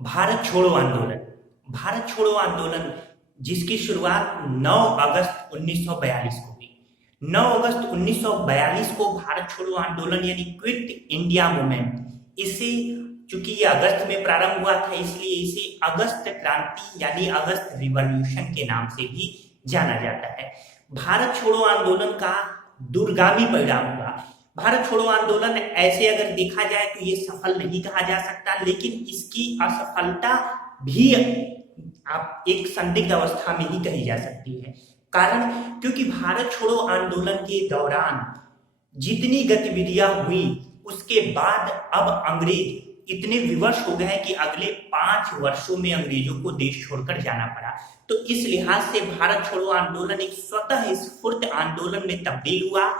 भारत छोड़ो आंदोलन। भारत छोड़ो आंदोलन जिसकी शुरुआत 9 अगस्त 1942 को हुई। 9 अगस्त 1942 को भारत छोड़ो आंदोलन यानी क्विट इंडिया मूवमेंट, इसे चूंकि ये अगस्त में प्रारंभ हुआ था इसलिए इसे अगस्त क्रांति यानी अगस्त रिवॉल्यूशन के नाम से भी जाना जाता है। भारत छोड़ो आंदोलन का दूरगामी परिणाम हुआ। भारत छोड़ो आंदोलन ऐसे अगर देखा जाए तो ये सफल नहीं कहा जा सकता, लेकिन इसकी असफलता भी आप एक संदिग्ध अवस्था में ही कही जा सकती है। कारण क्योंकि भारत छोड़ो आंदोलन के दौरान जितनी गतिविधियां हुई उसके बाद अब अंग्रेज इतने विवश हो गए कि अगले 5 वर्षों में अंग्रेजों को देश छोड़कर जाना पड़ा। तो इस लिहाज से भारत छोड़ो आंदोलन एक स्वतः स्फूर्त आंदोलन में तब्दील हुआ।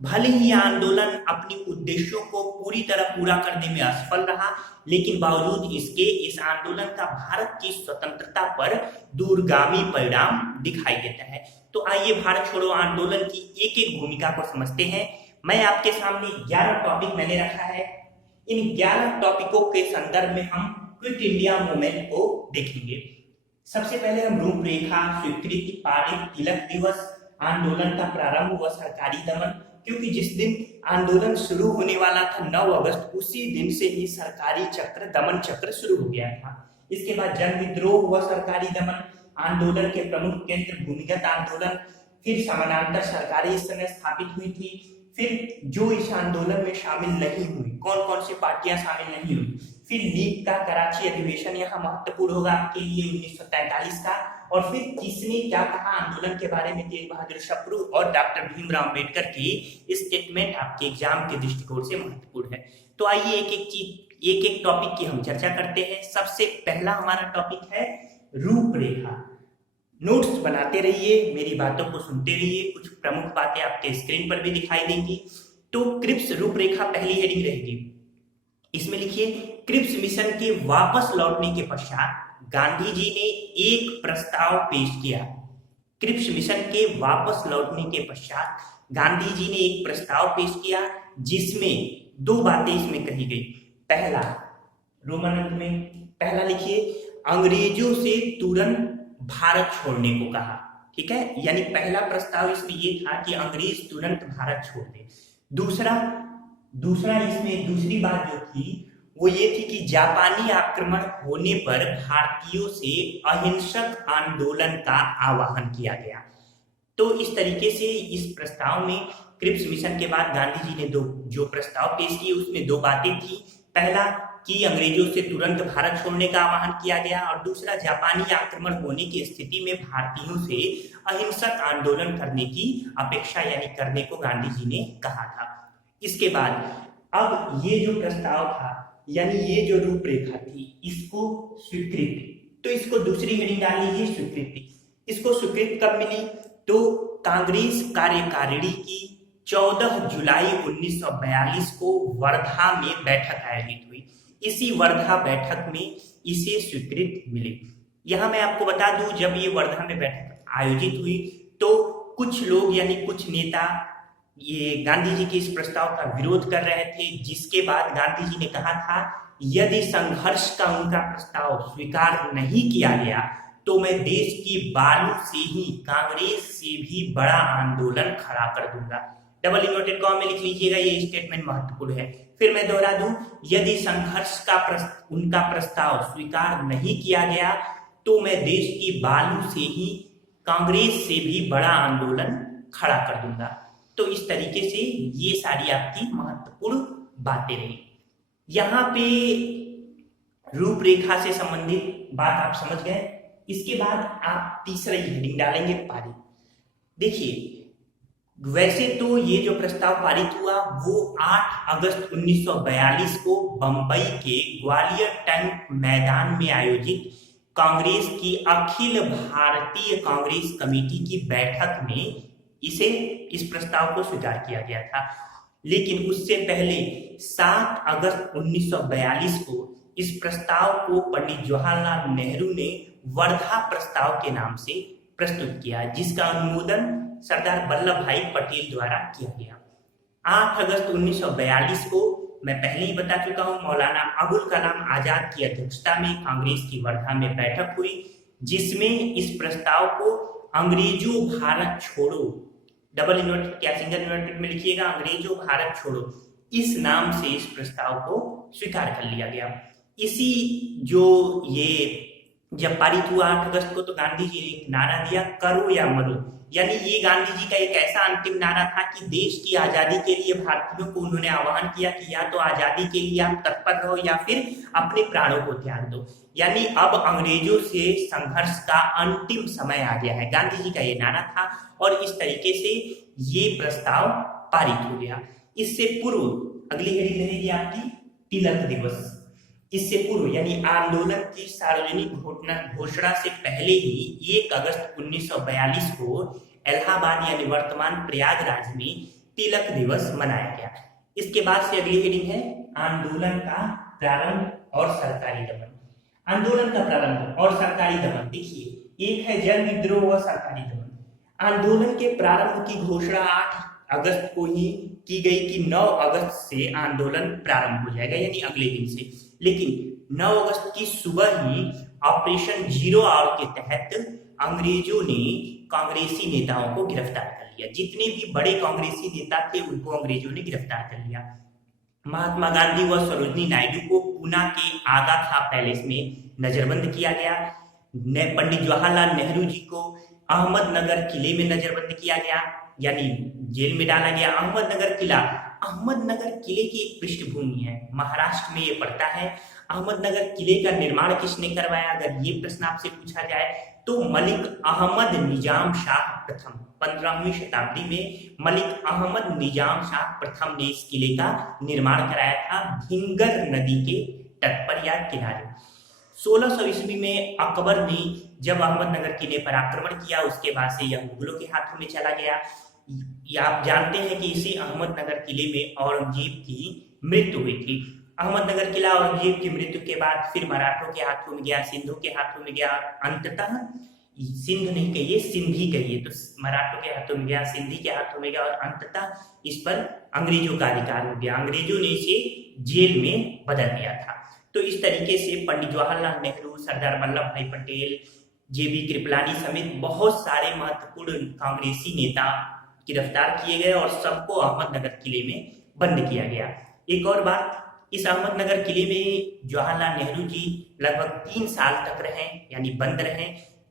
भले ही यह आंदोलन अपने उद्देश्यों को पूरी तरह पूरा करने में असफल रहा, लेकिन बावजूद इसके इस आंदोलन का भारत की स्वतंत्रता पर दूरगामी परिणाम दिखाई देता है। तो आइए भारत छोड़ो आंदोलन की एक एक भूमिका को समझते हैं। मैं आपके सामने 11 टॉपिक मैंने रखा है। इन 11 टॉपिकों के संदर्भ में हम क्विट इंडिया मूवमेंट को देखेंगे। सबसे पहले हम रूपरेखा, स्वीकृति, पारित, तिलक दिवस, आंदोलन का प्रारंभ व सरकारी दमन, क्योंकि जिस दिन आंदोलन शुरू होने वाला था 9 अगस्त, उसी दिन से ही सरकारी चक्र, दमन चक्र शुरू हो गया था। इसके बाद जन विद्रोह व सरकारी दमन, आंदोलन के प्रमुख केंद्र भूमिगत आंदोलन, फिर समानांतर सरकारें इस समय स्थापित हुई थी। फिर जो इस आंदोलन में शामिल नहीं हुई, कौन कौन सी पार्टियां शामिल नहीं हुई। फिर लीग का कराची अधिवेशन यहाँ महत्वपूर्ण होगा आपके लिए 1943 का। और फिर किसने क्या कहा आंदोलन के बारे में, तेज बहादुर सप्रू और डॉक्टर भीमराव अंबेडकर की स्टेटमेंट आपके एग्जाम के दृष्टिकोण से महत्वपूर्ण है। तो आइए एक एक टॉपिक की हम चर्चा करते हैं। सबसे पहला हमारा टॉपिक है रूपरेखा। नोट्स बनाते रहिए, मेरी बातों को सुनते रहिए, कुछ प्रमुख बातें आपके स्क्रीन पर भी दिखाई देंगी। तो क्रिप्स रूपरेखा पहली हेडिंग रहेगी। इसमें लिखिए, क्रिप्स मिशन के वापस लौटने के पश्चात गांधी जी ने एक प्रस्ताव पेश किया। क्रिप्स मिशन के वापस लौटने के पश्चात गांधी जी ने एक प्रस्ताव पेश किया जिसमें 2 बातें इसमें कही गई। पहला, रोमन अंक में पहला लिखिए, अंग्रेजों से तुरंत भारत छोड़ने को कहा। ठीक है, यानी पहला प्रस्ताव इसमें यह था कि अंग्रेज तुरंत भारत छोड़ दे। दूसरा इसमें दूसरी बात जो थी वो ये थी कि जापानी आक्रमण होने पर भारतीयों से अहिंसक आंदोलन का आह्वान किया गया। तो इस तरीके से इस प्रस्ताव में, क्रिप्स मिशन के बाद गांधी जी ने जो प्रस्ताव पेश किए उसमें 2 बातें थी। पहला कि अंग्रेजों से तुरंत भारत छोड़ने का आह्वान किया गया, और दूसरा जापानी आक्रमण होने की स्थिति में भारतीयों से अहिंसक आंदोलन करने की अपेक्षा यानी करने को गांधी जी ने कहा था। इसके बाद अब ये जो प्रस्ताव था यानी ये जो रूपरेखा थी इसको स्वीकृति, तो इसको दूसरी हेडिंग डाल लीजिए, स्वीकृति। इसको स्वीकृति कब मिली? तो कांग्रेस कार्यकारिणी की 14 जुलाई 1942 को वर्धा में बैठक आयोजित हुई। इसी वर्धा बैठक में इसे स्वीकृति मिली। यहां मैं आपको बता दूं, जब ये वर्धा में बैठक आयोजित हुई तो कुछ लोग यानी कुछ नेता ये गांधी जी के इस प्रस्ताव का विरोध कर रहे थे, जिसके बाद गांधी जी ने कहा था यदि संघर्ष का उनका प्रस्ताव स्वीकार नहीं किया गया तो मैं देश की बालू से ही कांग्रेस से भी बड़ा आंदोलन खड़ा कर दूंगा। डबल इन्वर्टेड कॉमा में लिख लीजिएगा, ये स्टेटमेंट महत्वपूर्ण है। फिर मैं दोहरा दूं, यदि संघर्ष का उनका प्रस्ताव स्वीकार नहीं किया गया तो मैं देश की बालू से ही कांग्रेस से भी बड़ा आंदोलन खड़ा कर दूंगा। तो इस तरीके से ये सारी आपकी महत्वपूर्ण बातें रही। यहाँ पे रूपरेखा से संबंधित बात आप समझ गए। इसके बाद आप तीसरी हेडिंग डालेंगे, पारित। देखिए, वैसे तो ये जो प्रस्ताव पारित हुआ वो 8 अगस्त 1942 को बंबई के ग्वालियर टैंक मैदान में आयोजित कांग्रेस की अखिल भारतीय कांग्रेस कमेटी की बैठक में इस प्रस्ताव को स्वीकार किया गया था। लेकिन उससे पहले 7 अगस्त 1942 को इस प्रस्ताव को पंडित जवाहरलाल नेहरू ने वर्धा प्रस्ताव के नाम से प्रस्तुत किया, जिसका अनुमोदन सरदार वल्लभ भाई पटेल द्वारा किया गया। 8 अगस्त 1942 को मैं पहले ही बता चुका हूं, मौलाना अबुल कलाम आजाद की अध्यक्षता में कांग्रेस की वर्धा में बैठक हुई, जिसमें इस प्रस्ताव को अंग्रेजों भारत छोड़ो, डबल इन्वर्टेड या सिंगल इन्वर्टेड में लिखिएगा, अंग्रेजों भारत छोड़ो, इस नाम से इस प्रस्ताव को स्वीकार कर लिया गया। इसी जो ये जब पारित हुआ 8 अगस्त को, तो गांधी जी ने एक नारा दिया, करो या मरो। यानी ये गांधी जी का एक ऐसा अंतिम नारा था कि देश की आजादी के लिए भारतीयों को उन्होंने आह्वान किया कि या तो आजादी के लिए आप तत्पर रहो या फिर अपने प्राणों को त्याग दो। यानी अब अंग्रेजों से संघर्ष का अंतिम समय आ गया है, गांधी जी का ये नारा था, और इस तरीके से ये प्रस्ताव पारित हो गया। इससे पूर्व अगली हेडिंग रहेगी आपकी तिलक दिवस। इससे पूर्व यानी आंदोलन की सार्वजनिक घोषणा से पहले ही 1 अगस्त 1942 को इलाहाबाद यानी वर्तमान प्रयागराज में तिलक दिवस मनाया गया। इसके बाद से अगली हेडिंग है आंदोलन का प्रारंभ और सरकारी दमन। आंदोलन का प्रारंभ और सरकारी दमन, देखिए एक है जन विद्रोह व सरकारी दमन। आंदोलन के प्रारंभ की घोषणा 8 अगस्त को ही की गई कि 9 अगस्त से आंदोलन प्रारंभ हो जाएगा, यानी अगले दिन से। लेकिन 9 अगस्त की सुबह ही ऑपरेशन जीरो आवर के तहत अंग्रेजों ने कांग्रेसी नेताओं को गिरफ्तार कर लिया। जितने भी बड़े कांग्रेसी नेता थे उनको अंग्रेजों ने गिरफ्तार कर लिया। महात्मा गांधी व सरोजनी नायडू को पूना के आगा खां पैलेस में नजरबंद किया गया। पंडित जवाहरलाल नेहरू जी को अहमदनगर किले में नजरबंद किया गया, यानी जेल में डाला गया। अहमदनगर किला, अहमदनगर किले की एक पृष्ठभूमि है, महाराष्ट्र में ये पड़ता है। अहमदनगर किले का निर्माण किसने करवाया, अगर ये प्रश्न आपसे पूछा जाए तो मलिक अहमद निजाम शाह प्रथम, 15वीं शताब्दी में मलिक अहमद निजाम शाह प्रथम ने इस किले का निर्माण कराया था, भिंगर नदी के तट पर या किनारे। 1600 ईस्वी में अकबर ने जब अहमदनगर किले पर आक्रमण किया, उसके बाद से यह मुगलों के हाथों में चला गया। आप जानते हैं कि इसी अहमदनगर किले में औरंगजेब की मृत्यु हुई थी। अहमदनगर किला औरंगजेब की मृत्यु के बाद फिर मराठों के हाथों में गया, सिंधु के हाथों में गया, अंततः सिंध नहीं कहिए सिंधी कहिए, तो मराठों के हाथों में गया, सिंधी के हाथों में गया, और अंततः इस पर अंग्रेजों का अधिकार हो गया। अंग्रेजों ने इसे जेल में बदल दिया था। तो इस तरीके से पंडित जवाहरलाल नेहरू, सरदार वल्लभ भाई पटेल, जेबी कृपलानी समेत बहुत सारे महत्वपूर्ण कांग्रेसी नेता गिरफ्तार किए गए और सबको अहमदनगर किले में बंद किया गया। एक और बात, इस अहमदनगर किले में जवाहरलाल नेहरू जी लगभग 3 साल तक रहे, यानी बंद रहे।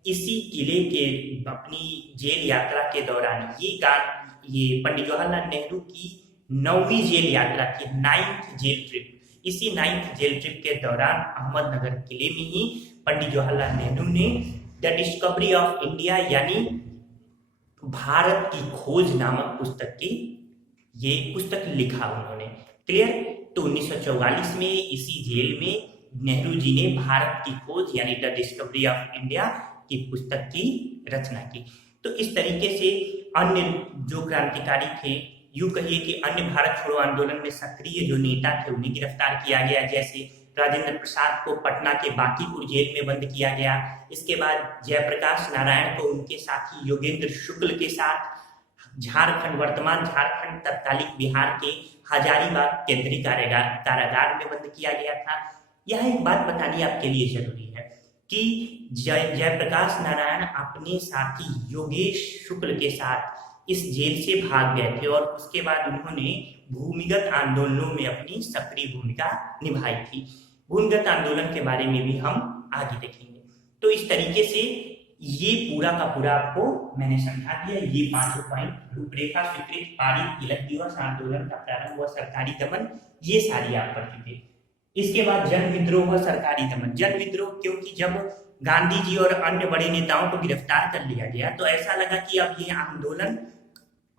इसी किले के अपनी जेल यात्रा के दौरान ये पंडित जवाहरलाल नेहरू की 9वीं जेल यात्रा थी, 9th जेल ट्रिप। इसी 9th जेल ट्रिप के दौरान अहमदनगर किले में ही पंडित जवाहरलाल नेहरू ने द डिस्कवरी ऑफ इंडिया यानी भारत की खोज नामक पुस्तक की ये पुस्तक लिखा उन्होंने। क्लियर? तो 1944 में इसी जेल में नेहरू जी ने भारत की खोज यानी द डिस्कवरी ऑफ इंडिया की पुस्तक की रचना की। तो इस तरीके से अन्य जो क्रांतिकारी थे, यूं कहिए कि अन्य भारत छोड़ो आंदोलन में सक्रिय जो नेता थे उन्हें गिरफ्तार किया गया। जैसे राजेंद्र प्रसाद को पटना के बांकीपुर जेल में बंद किया गया। इसके बाद जयप्रकाश नारायण को उनके साथी योगेंद्र शुक्ल के साथ झारखंड, वर्तमान झारखंड तत्कालिक बिहार के हजारीबाग केंद्रीय कारागार में बंद किया गया था। यह एक बात बतानी आपके लिए जरूरी है कि जयप्रकाश नारायण अपने साथी योगेश शुक्ल के साथ इस जेल से भाग गए थे और उसके बाद उन्होंने भूमिगत आंदोलनों में अपनी सक्रिय भूमिका निभाई थी। भूमिगत आंदोलन के बारे में भी हम आगे देखेंगे। तो इस तरीके से ये पूरा का पूरा आपको मैंने समझा दिया। ये 5 पॉइंट, रूपरेखा, स्वीकृत, पारित, तिलक दिवस, आंदोलन का प्रारंभ व सरकारी दमन, ये सारी आप पढ़ चुके। इसके बाद जन विद्रोह व सरकारी दमन। जन विद्रोह क्योंकि जब गांधी जी और अन्य बड़े नेताओं को गिरफ्तार कर लिया गया तो ऐसा लगा कि अब ये आंदोलन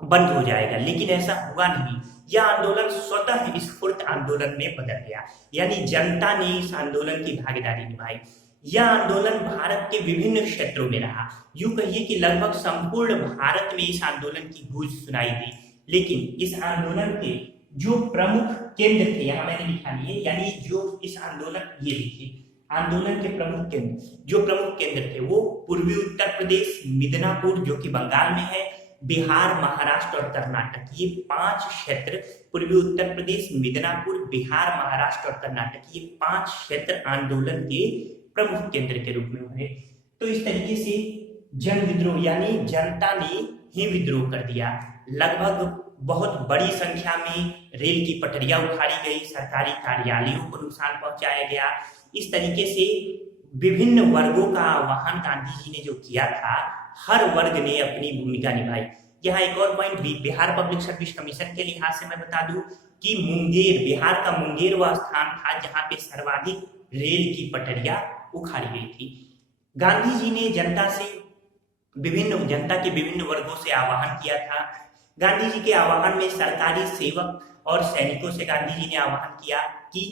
बंद हो जाएगा, लेकिन ऐसा हुआ नहीं। यह आंदोलन स्वतः स्फूर्त आंदोलन में बदल गया, यानी जनता ने इस आंदोलन की भागीदारी निभाई। यह आंदोलन भारत के विभिन्न क्षेत्रों में रहा। यूं कहिए कि लगभग संपूर्ण भारत में इस आंदोलन की गूंज सुनाई दी। लेकिन इस आंदोलन के जो प्रमुख केंद्र थे, यहाँ मैंने लिखा लिए, यानी जो इस आंदोलन, ये देखिए आंदोलन के प्रमुख केंद्र, जो प्रमुख केंद्र थे वो पूर्वी उत्तर प्रदेश, मिदनापुर जो कि बंगाल में है, बिहार, महाराष्ट्र और कर्नाटक, ये 5 क्षेत्र, पूर्वी उत्तर प्रदेश, मिदनापुर, बिहार, महाराष्ट्र और कर्नाटक, ये 5 क्षेत्र आंदोलन के प्रमुख केंद्र के रूप में उभरे। तो इस तरीके से जन विद्रोह यानी जनता ने ही विद्रोह कर दिया। लगभग बहुत बड़ी संख्या में रेल की पटरियां उखाड़ी गई, सरकारी कार्यालयों को नुकसान पहुंचाया गया। इस तरीके से विभिन्न वर्गों का आह्वान गांधी जी ने जो किया था, हर वर्ग ने अपनी भूमिका निभाई। यहाँ एक और पॉइंट भी बिहार पब्लिक सर्विस कमीशन के लिहाज से मैं बता दूं कि मुंगेर, बिहार का मुंगेर वह स्थान था जहां पे सर्वाधिक रेल की पटरियां उखाड़ी गई थी। गांधी जी ने जनता के विभिन्न वर्गों से आह्वान किया था। गांधी जी के आह्वान में सरकारी सेवक और सैनिकों से गांधी जी ने आह्वान किया कि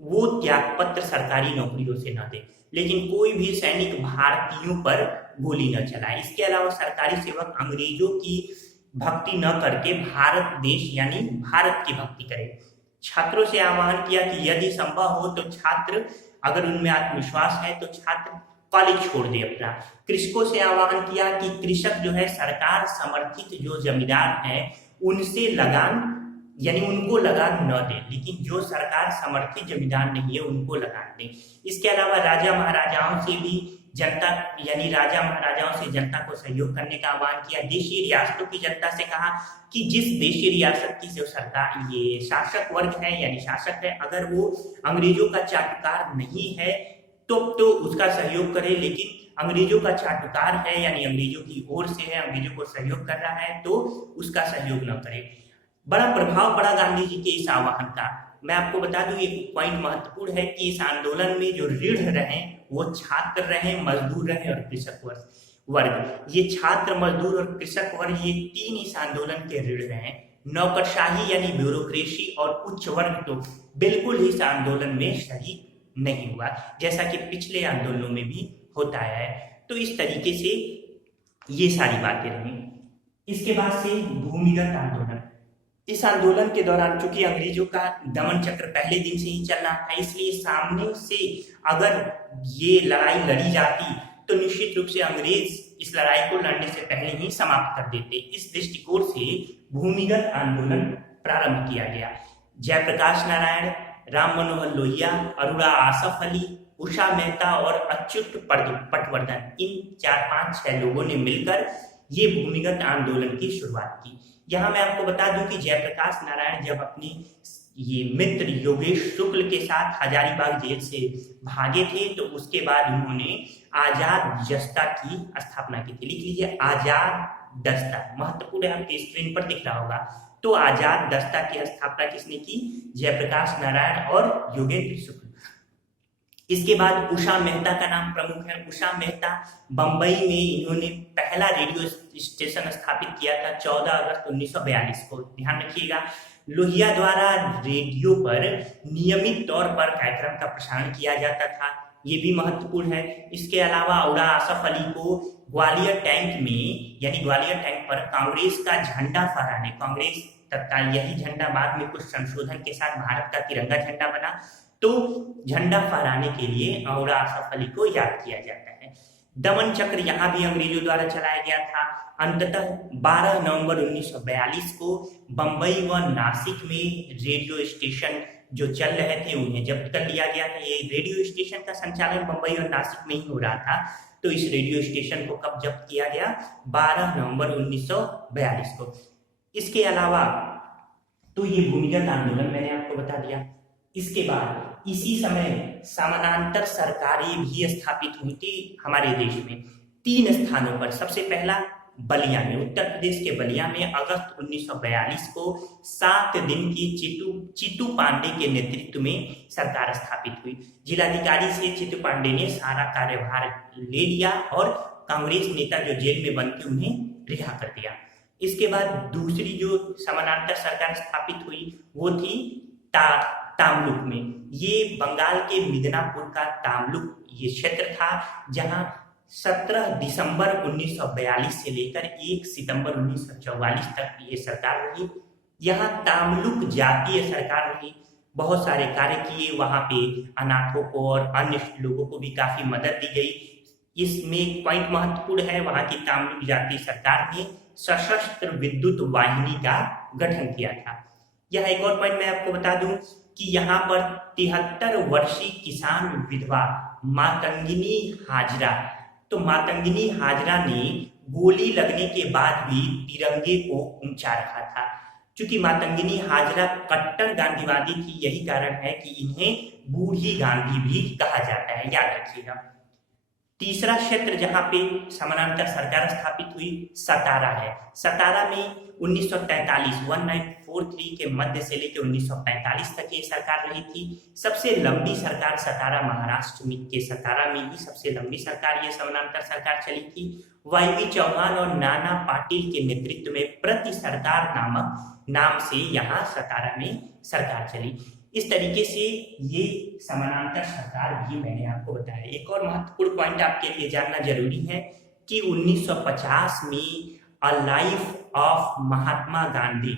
वो त्यागपत्र सरकारी नौकरियों से न दे, लेकिन कोई भी सैनिक भारतीयों पर गोली न चलाए। इसके अलावा सरकारी सेवक अंग्रेजों की भक्ति न करके भारत देश यानी भारत की भक्ति करे। छात्रों से आह्वान किया कि यदि संभव हो तो छात्र, अगर उनमें आत्मविश्वास है तो छात्र कॉलेज छोड़ दे अपना। कृषकों से आह्वान किया कि कृषक जो है सरकार समर्थित जो जमींदार हैं उनसे लगान यानी उनको लगान न दे, लेकिन जो सरकार समर्थित जमींदार नहीं है उनको लगान दे। इसके अलावा राजा महाराजाओं से भी जनता यानी राजा महाराजाओं से जनता को सहयोग करने का आह्वान किया। देशी रियासतों की जनता से कहा कि जिस देशी रियासत की जो सरकार ये शासक वर्ग है यानी शासक है, अगर वो अंग्रेजों का चाटुकार नहीं है तो उसका सहयोग करे, लेकिन अंग्रेजों का चाटुकार है यानी अंग्रेजों की ओर से है, अंग्रेजों को सहयोग कर रहा है तो उसका सहयोग न करे। बड़ा प्रभाव पड़ा गांधी जी के इस आह्वान का। मैं आपको बता दूं एक पॉइंट महत्वपूर्ण है कि इस आंदोलन में जो रीढ़ रहे वो छात्र रहे, मजदूर रहे और कृषक वर्ग। ये छात्र, मजदूर और कृषक वर्ग ये 3 इस आंदोलन के रीढ़ रहे। नौकरशाही यानी ब्यूरोक्रेसी और उच्च वर्ग तो बिल्कुल ही इस आंदोलन में शरीक नहीं हुआ, जैसा कि पिछले आंदोलनों में भी होता है। तो इस तरीके से ये सारी बातें रही। इसके बाद से भूमिगत आंदोलन। इस आंदोलन के दौरान चूंकि अंग्रेजों का दमन चक्र पहले दिन से ही चल रहा था, इसलिए सामने से अगर ये लड़ाई लड़ी जाती तो निश्चित रूप से अंग्रेज इस लड़ाई को लड़ने से पहले ही समाप्त कर देते। इस दृष्टिकोण से भूमिगत आंदोलन प्रारंभ किया गया। जयप्रकाश नारायण, राम मनोहर लोहिया, अरुणा आसफ अली, उषा मेहता और अच्युत पटवर्धन, इन 4-5-6 लोगों ने मिलकर ये भूमिगत आंदोलन की शुरुआत की। यहाँ मैं आपको बता दूं कि जयप्रकाश नारायण जब अपनी ये मित्र योगेश शुक्ल के साथ हजारीबाग जेल से भागे थे तो उसके बाद उन्होंने आजाद दस्ता की स्थापना की थी। लिख लीजिए आजाद दस्ता, महत्वपूर्ण है, आपके स्क्रीन पर दिख रहा होगा। तो आजाद दस्ता की स्थापना किसने की? जयप्रकाश नारायण और योगेश शुक्ल। इसके बाद उषा मेहता का नाम प्रमुख है। उषा मेहता बंबई में इन्होंने पहला रेडियो स्टेशन स्थापित किया था 14 अगस्त 1942 को। ध्यान रखिएगा, लोहिया द्वारा रेडियो पर नियमित तौर पर कार्यक्रम का प्रसारण किया जाता था, ये भी महत्वपूर्ण है। इसके अलावा औड़ा आसफ अली को ग्वालियर टैंक में यानी ग्वालियर टैंक पर कांग्रेस का झंडा फहराने, कांग्रेस तत्काल यही झंडा बाद में कुछ संशोधन के साथ भारत का तिरंगा झंडा बना, तो झंडा फहराने के लिए औड़ा आसफ अली को याद किया जाता है। दमन चक्र यहाँ भी अंग्रेजों द्वारा चलाया गया था। अंततः 12 नवंबर 1942 को बंबई व नासिक में रेडियो स्टेशन जो चल रहे थे उन्हें जब्त कर लिया गया था। ये रेडियो स्टेशन का संचालन बंबई और नासिक में ही हो रहा था। तो इस रेडियो स्टेशन को कब जब्त किया गया? 12 नवंबर 1942 को। इसके अलावा तो ये भूमिगत आंदोलन मैंने आपको बता दिया। इसके बाद इसी समय समानांतर सरकारें भी स्थापित हुई थी हमारे देश में 3 स्थानों पर। सबसे पहला बलिया में, उत्तर प्रदेश के बलिया में अगस्त 1942 को 7 दिन की चित्तू पांडे के नेतृत्व में सरकार स्थापित हुई। जिलाधिकारी से चित्तू पांडे ने सारा कार्यभार ले लिया और कांग्रेस नेता जो जेल में बंद थे उन्हें रिहा कर दिया। इसके बाद दूसरी जो समानांतर सरकार स्थापित हुई वो थी तामलुक में। ये बंगाल के मिदनापुर का तामलुक ये क्षेत्र था जहां 17 दिसंबर 1942 से लेकर 1 सितंबर 1944 तक ये सरकार रही। यहाँ तामलुक जातीय सरकार रही, बहुत सारे कार्य किए, वहां पे अनाथों को और अन्य लोगों को भी काफी मदद दी गई। इसमें एक पॉइंट महत्वपूर्ण है, वहां की तमिल जाति सरकार ने सशस्त्र विद्युत वाहिनी का गठन किया था। यह एक और पॉइंट मैं आपको बता दूं कि यहाँ पर 73 वर्षीय किसान विधवा मातंगिनी हाजरा, तो मातंगिनी हाजरा ने गोली लगने के बाद भी तिरंगे को ऊंचा रखा था। क्योंकि मातंगिनी हाजरा कट्टर गांधीवादी थी, यही कारण है कि इन्हें बूढ़ी गांधी भी कहा जाता है, याद रखिएगा। तीसरा क्षेत्र जहां पे समानांतर सरकार स्थापित हुई सतारा है। सतारा में 1943 के मध्य से लेकर 1945 तक ये सरकार रही थी। सबसे लंबी सरकार सतारा महाराष्ट्र में के सतारा में ही सबसे लंबी सरकार ये समानांतर सरकार चली थी। वाईवी चौहान और नाना पाटिल के नेतृत्व में प्रति सरकार नाम से यहाँ सतारा में सरकार चली। इस तरीके से ये समानांतर सरकार भी मैंने आपको बताया। एक और महत्वपूर्ण पॉइंट आपके लिए जानना जरूरी है कि 1950 में a life of Mahatma Gandhi,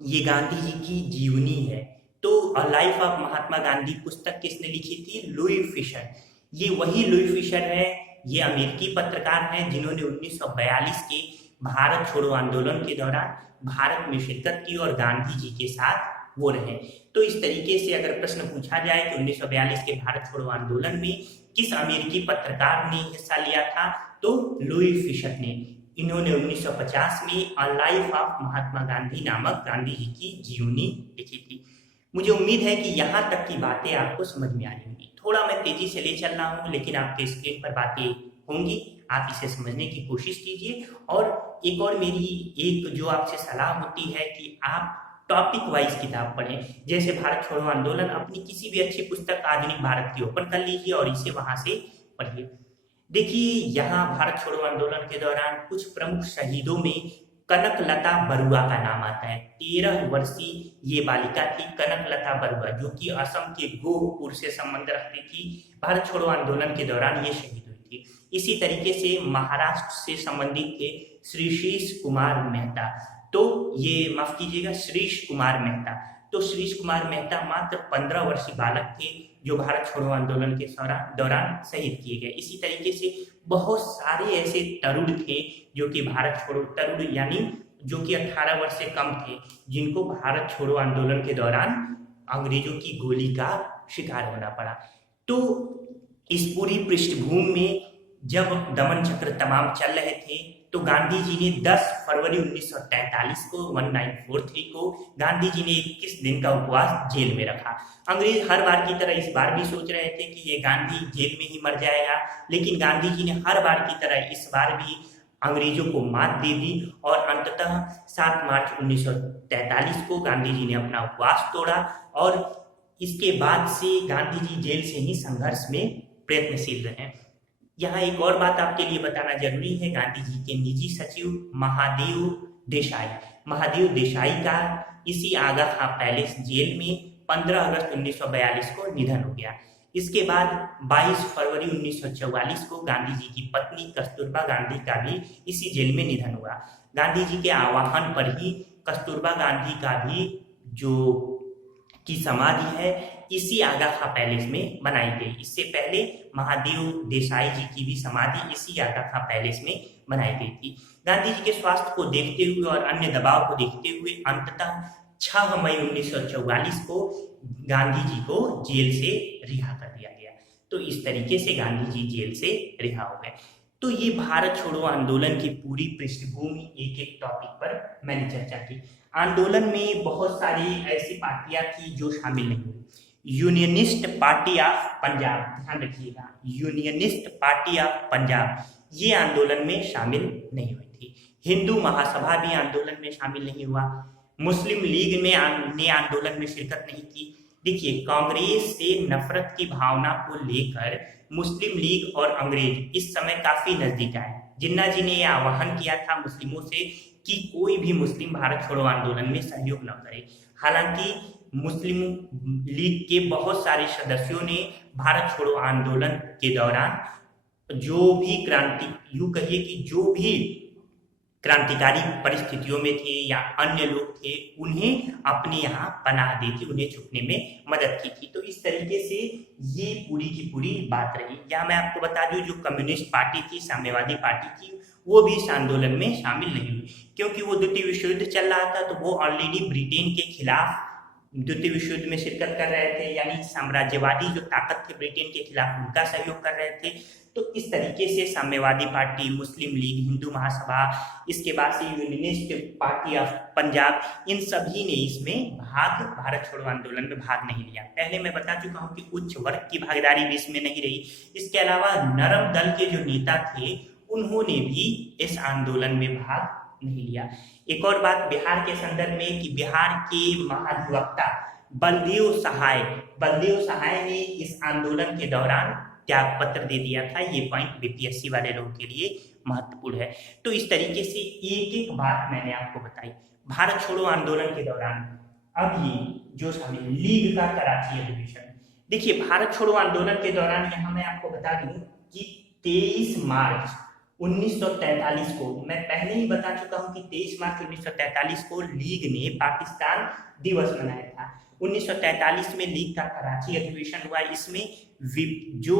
ये गांधी जी की जीवनी है। तो a life of Mahatma Gandhi पुस्तक किसने लिखी थी? Louis Fischer. ये वही लुई फिशर है, ये अमेरिकी पत्रकार हैं जिन्होंने 1942 के भारत छोड़ो आंदोलन के दौरान भारत में शिरकत की और गांधी जी के साथ वो रहे। तो इस तरीके से अगर प्रश्न पूछा जाए कि 1942 के भारत छोड़ो आंदोलन में किस अमेरिकी पत्रकार ने हिस्सा लिया था, तो लुई फिशर ने। इन्होंने 1950 में a life of Mahatma Gandhi नामक गांधी जी की जीवनी लिखी थी। मुझे उम्मीद है कि यहाँ तक की बातें आपको समझ में आ रही होंगी। थोड़ा मैं तेजी से ले चल रहा हूँ, लेकिन आपके स्क्रीन पर बातें होंगी, आप इसे समझने की कोशिश कीजिए। और एक और मेरी एक जो आपसे सलाह होती है कि आप टॉपिक वाइज किताब पढ़ें। जैसे भारत छोड़ो आंदोलन, अपनी किसी भी अच्छी पुस्तक आधुनिक भारत की ओपन कर लीजिए और इसे वहां से पढ़िए। देखिए, यहाँ भारत छोड़ो आंदोलन के दौरान कुछ प्रमुख शहीदों में कनकलता बरुआ का नाम आता है। 13 वर्षीय ये बालिका थी कनकलता बरुआ, जो कि असम के गोहपुर से संबंध रखती थी। भारत छोड़ो आंदोलन के दौरान ये शहीद हुई थी। इसी तरीके से महाराष्ट्र से संबंधित थे श्रीशीष कुमार मेहता, तो ये माफ कीजिएगा श्रीश कुमार मेहता। तो श्रीश कुमार मेहता मात्र 15 वर्षीय बालक थे जो भारत छोड़ो आंदोलन के दौरान शहीद किए गए। इसी तरीके से बहुत सारे ऐसे तरुण थे जो कि भारत छोड़ो तरुण यानी जो कि 18 वर्ष से कम थे, जिनको भारत छोड़ो आंदोलन के दौरान अंग्रेजों की गोली का शिकार होना पड़ा। तो इस पूरी पृष्ठभूमि में जब दमन चक्र तमाम चल रहे थे, तो गांधी जी ने 10 फरवरी 1943 को 1943 को गांधी जी ने 21 दिन का उपवास जेल में रखा। अंग्रेज हर बार की तरह इस बार भी सोच रहे थे कि ये गांधी जेल में ही मर जाएगा, लेकिन गांधी जी ने हर बार की तरह इस बार भी अंग्रेजों को मात दे दी और अंततः 7 मार्च 1943 को गांधी जी ने अपना उपवास तोड़ा और इसके बाद से गांधी जी जेल से ही संघर्ष में प्रयत्नशील रहे। यहाँ एक और बात आपके लिए बताना जरूरी है, गांधी जी के निजी सचिव महादेव देसाई का इसी आगा खां पैलेस जेल में 15 अगस्त 1942 को निधन हो गया। इसके बाद 22 फरवरी 1944 को गांधी जी की पत्नी कस्तूरबा गांधी का भी इसी जेल में निधन हुआ। गांधी जी के आह्वान पर ही कस्तूरबा गांधी का भी जो की समाधि है इसी आगा खां पैलेस में बनाई गई। इससे पहले महादेव देसाई जी की भी समाधि इसी आगा खां पैलेस में बनाई गई थी। गांधी जी के स्वास्थ्य को देखते हुए और अन्य दबाव को देखते हुए अंततः 6 मई 1944 को गांधी जी को जेल से रिहा कर दिया गया। तो इस तरीके से गांधी जी जेल से रिहा हो गए। तो ये भारत छोड़ो आंदोलन की पूरी पृष्ठभूमि एक एक टॉपिक पर मैंने चर्चा की। आंदोलन में बहुत सारी ऐसी पार्टियां थी जो शामिल नहीं हुई। यूनियनिस्ट पार्टी ऑफ पंजाब, ध्यान रखिएगा, यूनियनिस्ट पार्टी ऑफ पंजाब ये आंदोलन में शामिल नहीं हुई थी। हिंदू महासभा भी आंदोलन में शामिल नहीं हुआ। मुस्लिम लीग ने आंदोलन में शिरकत नहीं की। देखिए, कांग्रेस से नफरत की भावना को लेकर मुस्लिम लीग और अंग्रेज इस समय काफी नजदीक आए। जिन्ना जी ने यह आह्वान किया था मुस्लिमों से कि कोई भी मुस्लिम भारत छोड़ो आंदोलन में सहयोग न करे। हालांकि मुस्लिम लीग के बहुत सारे सदस्यों ने भारत छोड़ो आंदोलन के दौरान जो भी क्रांति, यूं कहिए कि जो भी क्रांतिकारी परिस्थितियों में थे या अन्य लोग थे, उन्हें अपने यहाँ पनाह दी थी, उन्हें छुपने में मदद की थी। तो इस तरीके से ये पूरी की पूरी बात रही। यहाँ मैं आपको बता दूं, जो कम्युनिस्ट पार्टी थी, साम्यवादी पार्टी थी, वो भी इस आंदोलन में शामिल नहीं हुई, क्योंकि वो द्वितीय विश्व युद्ध चल रहा था, तो वो ऑलरेडी ब्रिटेन के खिलाफ द्वितीय विश्व युद्ध में शिरकत कर रहे थे, यानी साम्राज्यवादी जो ताकत थे ब्रिटेन के खिलाफ, उनका सहयोग कर रहे थे। तो इस तरीके से साम्यवादी पार्टी, मुस्लिम लीग, हिंदू महासभा, इसके बाद से यूनियनिस्ट पार्टी ऑफ पंजाब, इन सभी ने इसमें भारत छोड़ो आंदोलन में भाग नहीं लिया। पहले मैं बता चुका हूँ कि उच्च वर्ग की भागीदारी भी इसमें नहीं रही। इसके अलावा नरम दल के जो नेता थे, उन्होंने भी इस आंदोलन में भाग नहीं लिया। एक और बात बिहार के संदर्भ में कि बिहार के महाधिवक्ता बलदेव सहाय ने इस आंदोलन के दौरान त्याग पत्र दे दिया था। ये पॉइंट बीपीएससी वाले लोगों के लिए महत्वपूर्ण है। तो इस तरीके से एक एक बात मैंने आपको बताई। भारत छोड़ो आंदोलन के दौरान अभी जो शामिल लीग का कराची अधिवेशन, देखिए भारत छोड़ो आंदोलन के दौरान यहाँ मैं आपको बता दूं कि 23 मार्च 1943 को, मैं पहले ही बता चुका हूं कि 23 मार्च 1943 को लीग ने पाकिस्तान दिवस मनाया था। 1943 में लीग का कराची अधिवेशन हुआ। इसमें जो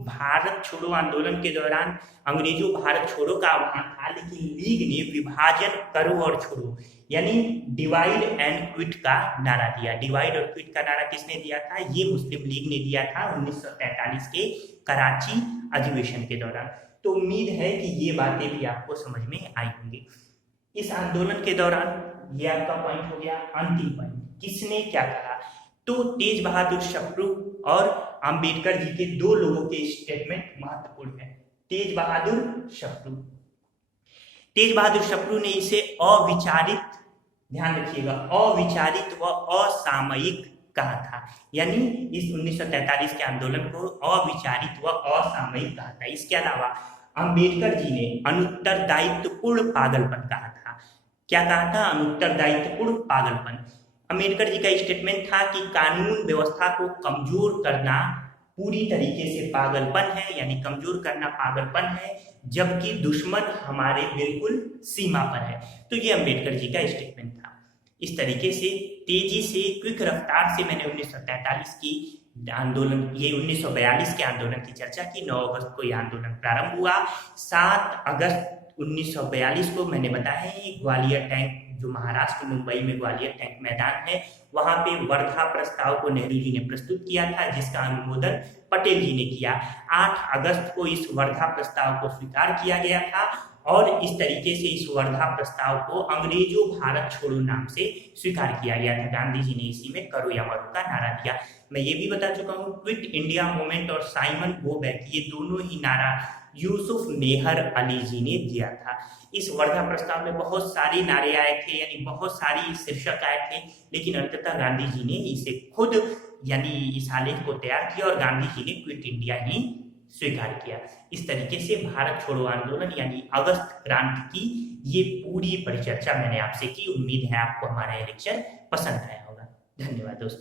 भारत छोड़ो आंदोलन के दौरान अंग्रेजों भारत छोड़ो का आह्वान था, लेकिन लीग ने विभाजन करो और छोड़ो, यानी डिवाइड एंड क्विट का नारा दिया। डिवाइड और क्विट का नारा किसने दिया था? ये मुस्लिम लीग ने दिया था 1943 के कराची अधिवेशन के दौरान। तो उम्मीद है कि ये बातें भी आपको समझ में आई होंगी। इस आंदोलन के दौरान ये आपका पॉइंट हो गया। अंतिम पॉइंट, किसने क्या कहा? तो तेज बहादुर सप्रू और अंबेडकर जी के दो लोगों के स्टेटमेंट महत्वपूर्ण है। तेज बहादुर सप्रू ने इसे अविचारित, ध्यान रखिएगा, अविचारित व असामयिक कहा था। यानी इस 1943 के आंदोलन को अविचारित व असामयिक कहा था। इसके अलावा अंबेडकर जी ने अनुत्तरदायित्वपूर्ण पागलपन कहा था। क्या कहा था? अनुत्तरदायित्वपूर्ण पागलपन। अंबेडकर जी का स्टेटमेंट था कि कानून व्यवस्था को कमजोर करना पूरी तरीके से पागलपन है, यानी कमजोर करना पागलपन है, जबकि दुश्मन हमारे बिल्कुल सीमा पर है। तो ये अंबेडकर जी का स्टेटमेंट था। इस तरीके से तेजी से, क्विक रफ्तार से मैंने 1943 की आंदोलन, ये 1942 के आंदोलन की चर्चा की। 9 अगस्त को यह आंदोलन प्रारंभ हुआ। 7 अगस्त 1942 को मैंने बताया है, ग्वालियर टैंक, जो महाराष्ट्र मुंबई में ग्वालियर टैंक मैदान है, वहां पे वर्धा प्रस्ताव को नेहरू जी ने प्रस्तुत किया था, जिसका अनुमोदन पटेल जी ने किया। 8 अगस्त को इस वर्धा प्रस्ताव को स्वीकार किया गया था और इस तरीके से इस वर्धा प्रस्ताव को अंग्रेजों भारत छोड़ो नाम से स्वीकार किया गया था। गांधी जी ने इसी में करो या मरो का नारा दिया। मैं ये भी बता चुका हूँ, क्विट इंडिया मूवमेंट और साइमन गो बैक, ये दोनों ही नारा यूसुफ मेहर अली जी ने दिया था। इस वर्धा प्रस्ताव में बहुत सारे नारे आए थे, यानी बहुत सारी शीर्षक आए थे, लेकिन अंततः गांधी जी ने इसे खुद, यानी इस आलेख को तैयार किया और गांधी जी ने क्विट इंडिया ही स्वीकार किया। इस तरीके से भारत छोड़ो आंदोलन यानी अगस्त क्रांति की ये पूरी परिचर्चा मैंने आपसे की। उम्मीद है आपको हमारा ये लेक्चर पसंद आया होगा। धन्यवाद दोस्तों।